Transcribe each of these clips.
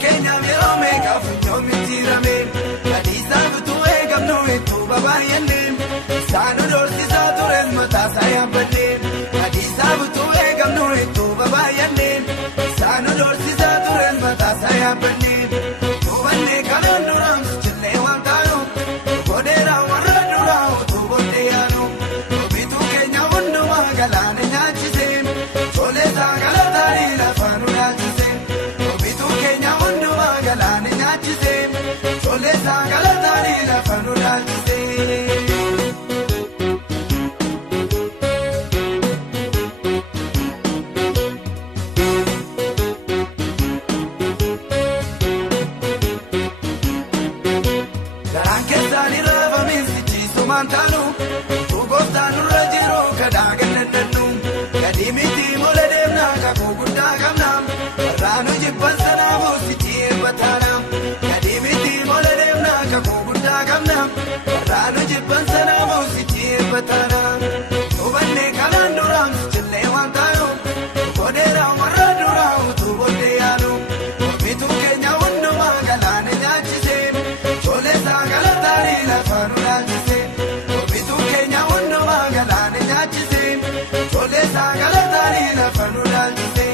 Kenya mirome kafunyo mitirame Kadisa butu egamno etu babayane Sanu dorsi saturen mata saya bane Kadisa butu egamno etu babayane Sanu dorsi saturen mata saya bane Tubane kanan duram chille wantano Bodera waradura tu bodeyano Bitu Kenya undu magalane nyachise Chole sagalatari la fanu nyachise Bitu Kenya undu magalane nyachise Chole sagalatari la fanu nyachise Mantanu, tu gostanu rajiro kadagannu, kadimiti moledemna kakuguda gamnam, ranu jibbasana musiti batana, kadimiti moledemna kakuguda gamnam, ranu jibbasana musiti batana, tubanne kalanduram chille wantanu, bodera waradura tu bodeyanu, bitu Kenya undu magalane nyachise, chole sagalatari la fanu nyachise. Chole sagalatari la fanu nyachise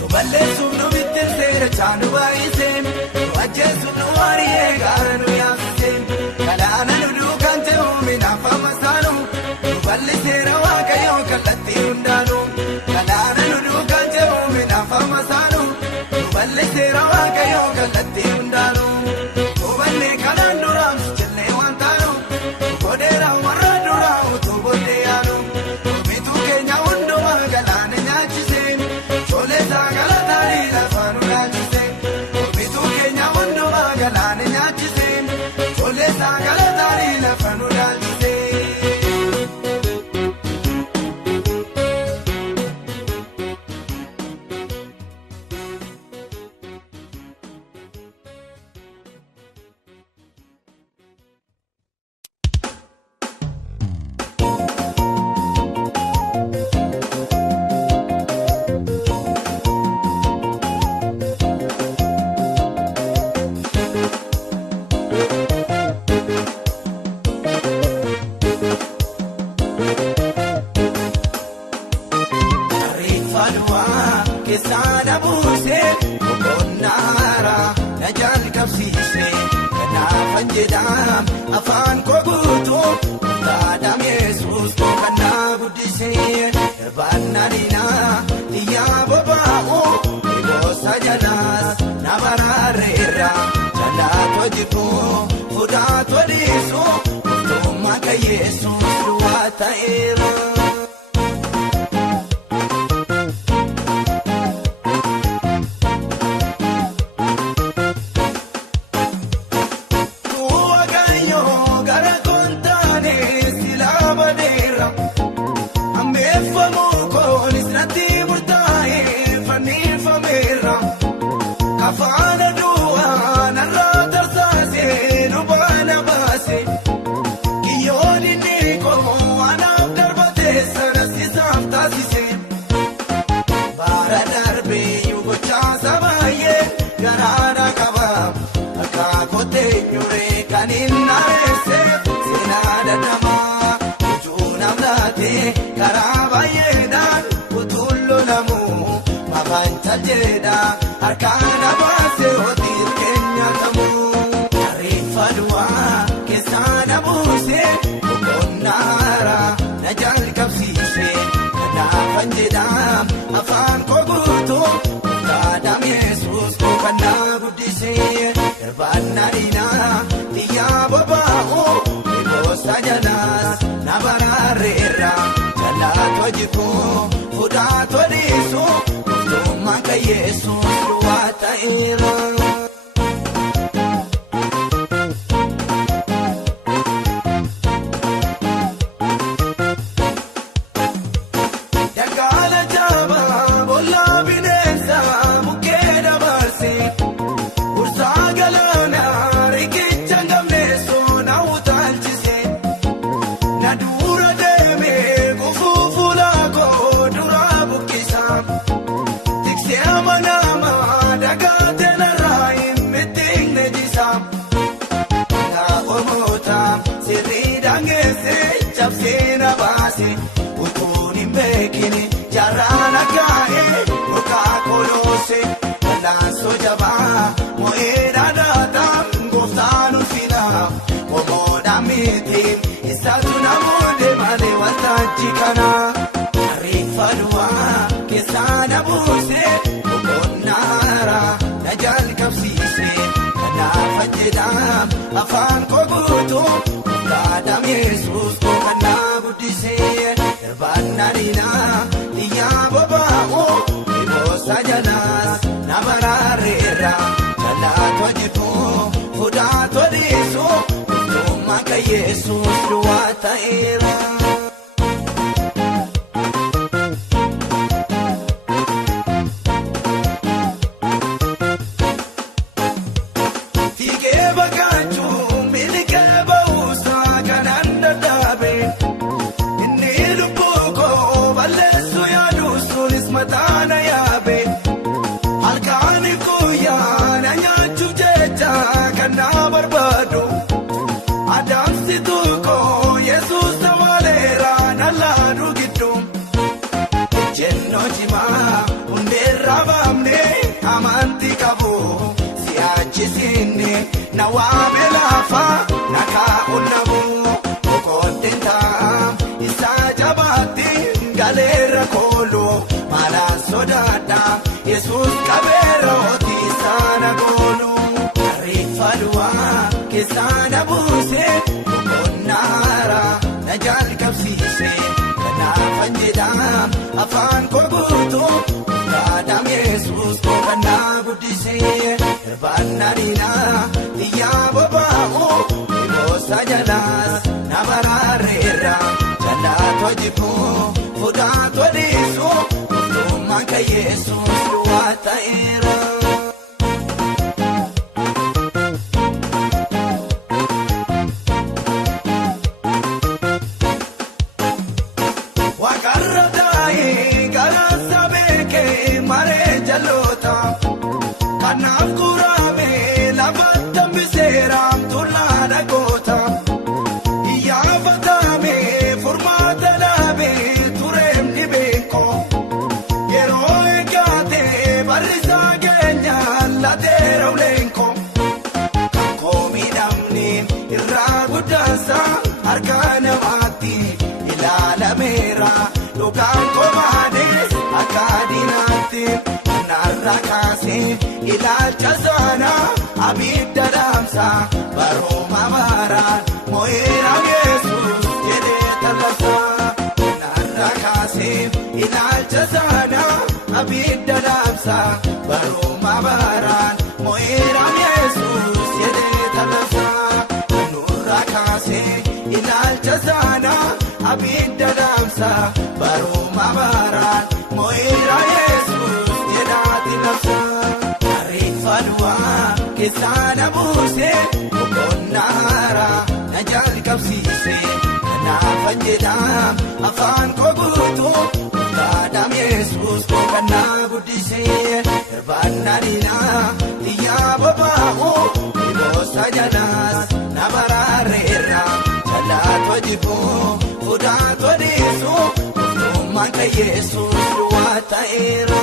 Nuballe sunu bitin sera chanu baise Wajje sunu wariye garanu yafise Kalana nudu kante umina famasanu Nuballe sera wakayo kalatti undanu Kalana nudu kante umina famasanu Nuballe sera wakayo kalatti undanu Nuballe kalanduram chille wantanu Bodera waradura utu bodeyanu Bitu Kenya undu magalane nyachise Chole sagalatari la fanu nyachise Bitu Kenya undu magalane nyachise Chole sagalatari la fanu nyachise Kesana buse Konara Najal kapsise Kana fanjedam Afan ko gutu Tadam Yesus Kana budise Banarina Tiya babao Ibo sajanas Nabararera Jalato jitu Fudato disu Tumaka Yesus Luwata era Afana dua narata sase nubana base kiyoni niko anam darbate sana sisafta sise bara darbe yugo chasa baye garana kabab akakote nyure kanina ese sinada dama juna mlate karabaye dan utullo namu mabanta jeda Arkana base otir Kenya tamu Arifadwa kesana buse Konara najal kapsise Kana fanjedam afan ko gutu Tadam Yesus ko kana budise Banarina tiya babao Ibo sajanas nabararera Jalato jitu fudato disu Tumaka Yesus luwata era Dagala jaba bola binesa mukeda barse Ursa galana afaan koo guutuu gaadam Yesuus koo kan na guddisee irbaannadina iyyaa bobaa'u iboosa jalaas na baraareera jalaatoo jituu fudaatoo dhiisuu dhuftummaa kan Yesuus duwwaa ta'eera. Amanti kabu siyaachisine na waabelaafa na kaa'unamu okootenta isa jabaatti galeera koolu maalaan sodaadha Yesuus kabeera oti isaana goolu ariifaluwa keessaana buuse okonnaara na jalqabsiise kanaafan jedha afaan koo guutuu gaadam Yesuus koo kan na guddisee irbaannadina iyyaa bobaa'u iboosa jalaas na baraareera jalaatoo jibbuu fudaatoo dhiisuu dhuftummaa kan Yesuus duwwaa ta'eera. Kanaaf kuraame lafa biseeraam tolaadha goota iyyaafataame furmaata dhaabee tureem ni beeko yeroo eegate barrisaa keenyaan lateera uleenko kan koo miidhamne irraa guddaasa harka namaatti ilaalameera dhugaan komaanis akka diinaatti. Kaasee ilaalcha saanaa abidda dhaamsaa barooma baaraan moo'eera Yesuus jedhee tallaasaa. Narra kaasee ilaalcha saanaa abidda dhaamsaa barooma baaraan moo'eera Yesuus jedhee tallaasaa. Narra kaasee ilaalcha saanaa abidda dhaamsaa barooma baaraan moo'eera Yesuus. Ariifaluwa keessaana buuse okonnaara na jalqabsiise kanaafan jedha afaan koo guutuu gaadam Yesuus koo kan na guddisee irbaannadina iyyaa bobaa'u iboosa jalaas na baraareera jalaatoo jibbuu fudaatoo dhiisuu dhuftummaa kan Yesuus duwwaa ta'eera.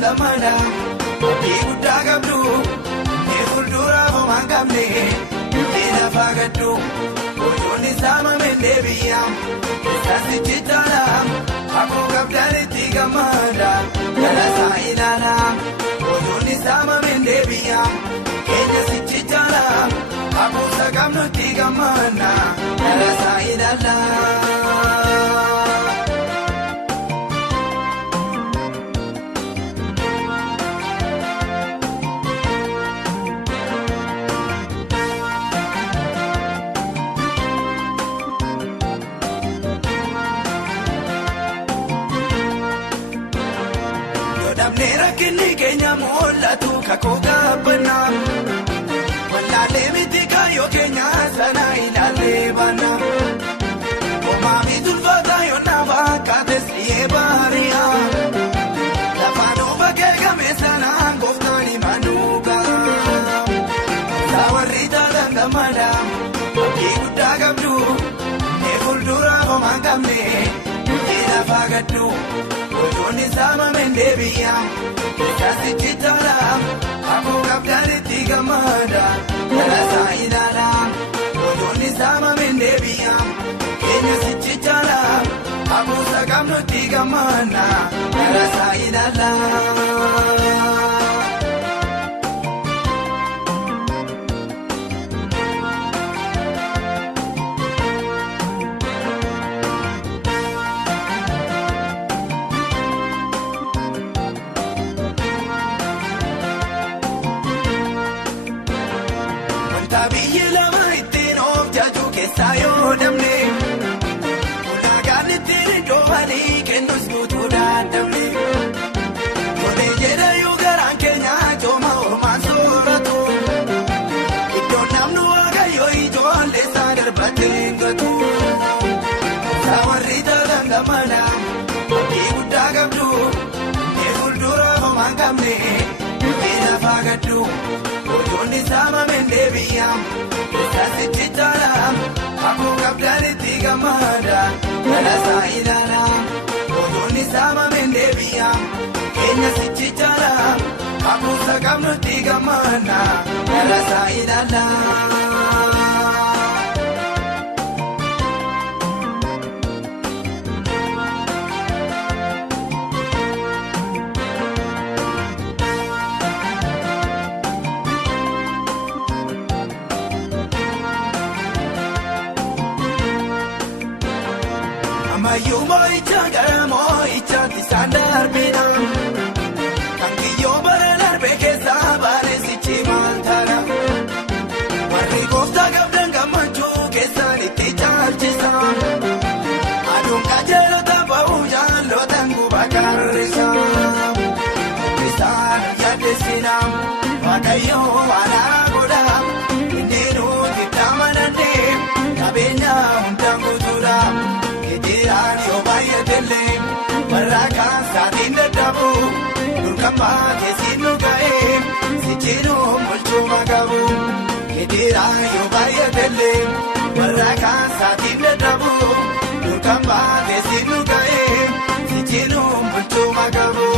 Gamada, Biguda Gabdu, Nefurdura Bomangamne, Nina Fagadu, Ojuni Sama Mendevia, Sasichitana, Aku Gabdani Gamada, Galasa Ilana, Ojuni Sama Mendevia, Kenya Sichitana, Aku Sagamno Tigamana, Galasa Ilana. Nera kini Kenya mola tu kakoga bana. Walale miti kayo Kenya sana ilale bana. Omami tulfata yona vakates liye baria. Lafano bakega mesana goftani manuga. Sawarita danga madam. Abdi gudda gabdu. Nefuldura homangame. Ira fagadu. Ojoni sama mendebiya. Kasi chitala. Ako kapdari tiga mada. Nala saidala. Ojoni sama mendebiya. Kenya si chitala. Ako sagamno tiga mana. Nala saidala. Sayo damne, unagaan ittiin dhoowanii kennuus guutuudhaan damne. Tole jedha yoo garaan keenya jooma ormaan sooratu. Iddoon namni waaqayyoo ijoollee isaa darbatee gatu. Saawwarri taatan gamana, abdii guddaa qabdu. Neefuldura homaan qabne, beela faagaddu. Ojoonni saamameen deebi'a. Kasi chitala. Ako kapdari tiga mada. Nala saidala. Ojoni sama mendebiya. Kenya si chitala. Ako sagamno tiga mana. Nala saidala. Amayu moicha gara moicha tisandar bina. Kangiyo baralar bekesa bare si chimantara. Warri kofta gabdan gamanchu kesani tichalchisa. Adun kajero tapa ujan lo tangu bakarisa. Kristan yadesinam wakayo anagodam. Indinu titamanande kabenya untangu turam. Ketiraan yoo baay'atellee warraakaan saatiin dadhabu durkamaa keessin nu ga'ee sichiinuu bulchuu magabu. Ketiraan yoo baay'atellee warraakaan saatiin dadhabu durkamaa keessin nu ga'ee sichiinuu bulchuu magabu.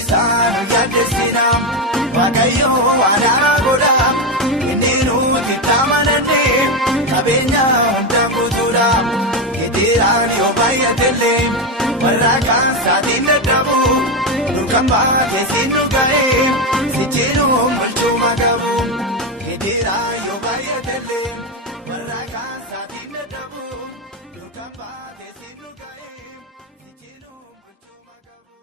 Isaan yaaddeessinaam waaqayyoo waan godhaam inni nuti taamanannee qabeenya hunda guutuudhaam. Ketiraan yoo baay'atellee warraakaan saatiin dadhabu durkamaa keessin nu ga'ee sichiinuu bulchuu magabu. Ketiraan yoo baay'atellee warraakaan saatiin dadhabu durkamaa keessin nu ga'ee sichiinuu bulchuu magabu.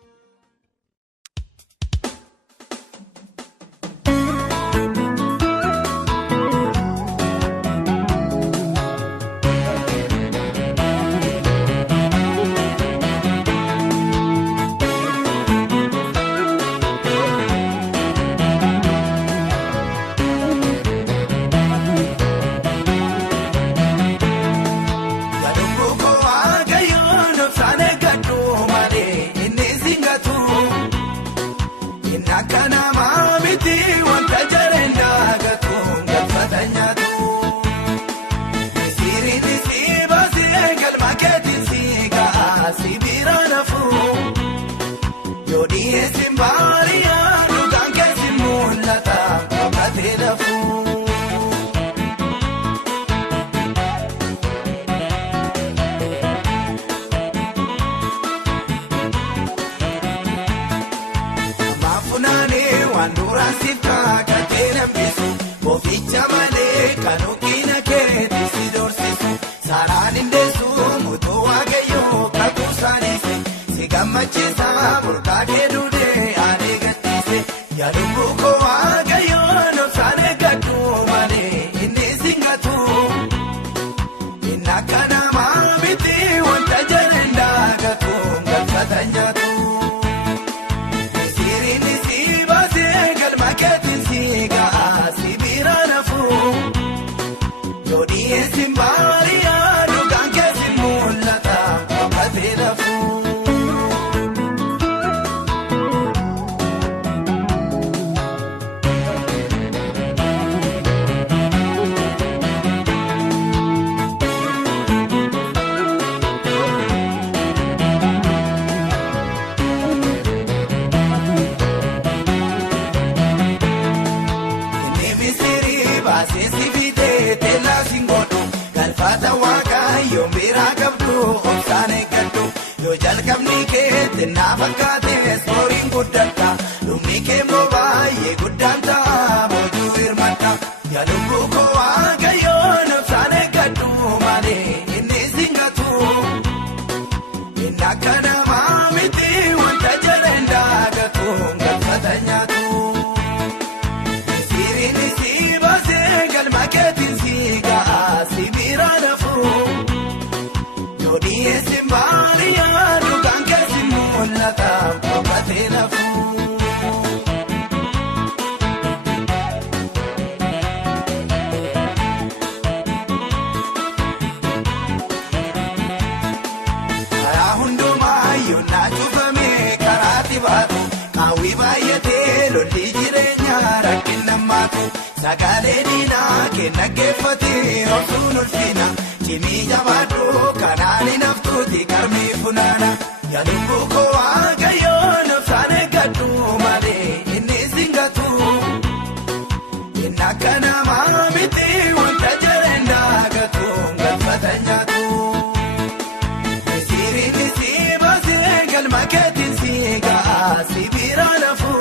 Gammachiisa burqaa keedudee aanee gattise yaaduu koo waaqayyoon obsaan eeggatu malee inni singatu inni akka namaa miti wanta jaleen daakatu galfata nyaatu. yoo jalqabni keetti naa fakkaates horiin guddata dhumni kee immoo baay'ee guddaan ta'a boojuu hirmatta yaa lubbuu koo waaqayyoon obsaan eeggadhu malee inni singatu inni akka namaa miti wanta jedheen daagatu galfata nyaatu siriin si baasee galma keetiin si ga'a si bira nafu yoo dhiyeessin baadiyyaa dhugaan keessi mul'ata boqotee nafu. Kaawwi baay'atee lolli jireenyaa rakkin nammaatu sagaalee diinaa kenna geeffatee obsuun ulfina cimii jabaadhu kanaan hin haftuuti qarmii funaana yaa lubbuu koo waaqayyoon obsaan eeggadhu malee inni singatu inni akka namaa miti wanta jedheen daagatu galfata nyaatu siriin si baasee galma keetiin si ga'a si bira nafu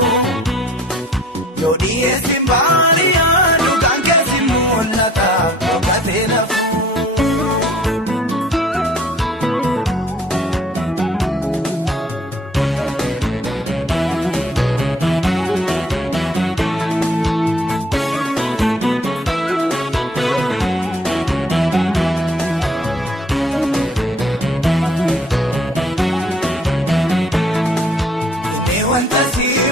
yoo dhiyeessin baadiyyaa dhugaan keessi mul'ata boqotee nafu.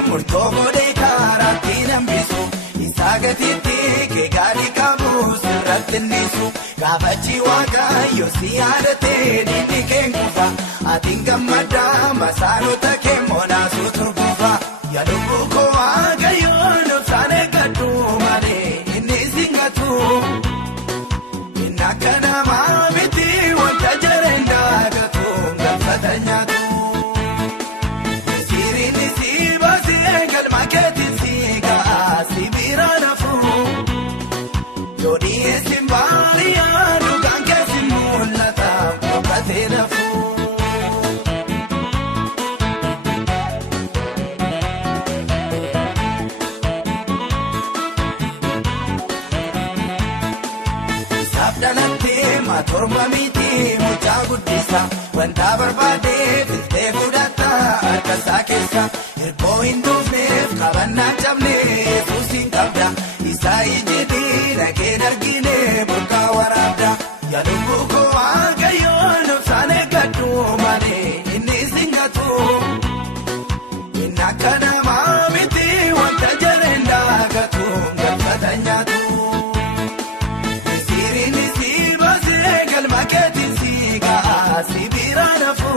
Murtoo godhee karaatti nambisu isaa gatiitti kee gaarii qabu sirratti nisu gaafachi waaqayyo si yaadatee diinni kee kufa atiin gammadaa masaanota kee moonaasuu turguufa yaa lubbuu koo waaqayyoon obsaan eeggadhu malee inni singatu inni akka namaa miti wanta jedheen daagatu galfata nyaatu. Galma keetiin si ga'a si bira nafu yoo dhiyeessin baadiyyaa dhugaan keessi mul'ata boqotee nafu. Isaaf dhalattee maatorma miti mucaa guddisa wanta barbaadee filtee fudhata harka isaa keessa. Hirkoo hin duufneef qabannaan cabnee Yesuusin qabda isaa ijjiitii nagee darginee burqaa waraabda yaa lubbuu koo waaqayyoon obsaan eeggadhu malee inni singatu inni akka namaa miti wanta jedheen daagatu galfata nyaatu siriin si baasee galma keetiin si ga'a si bira nafu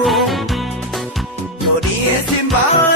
yoo dhiyeessin ba'a.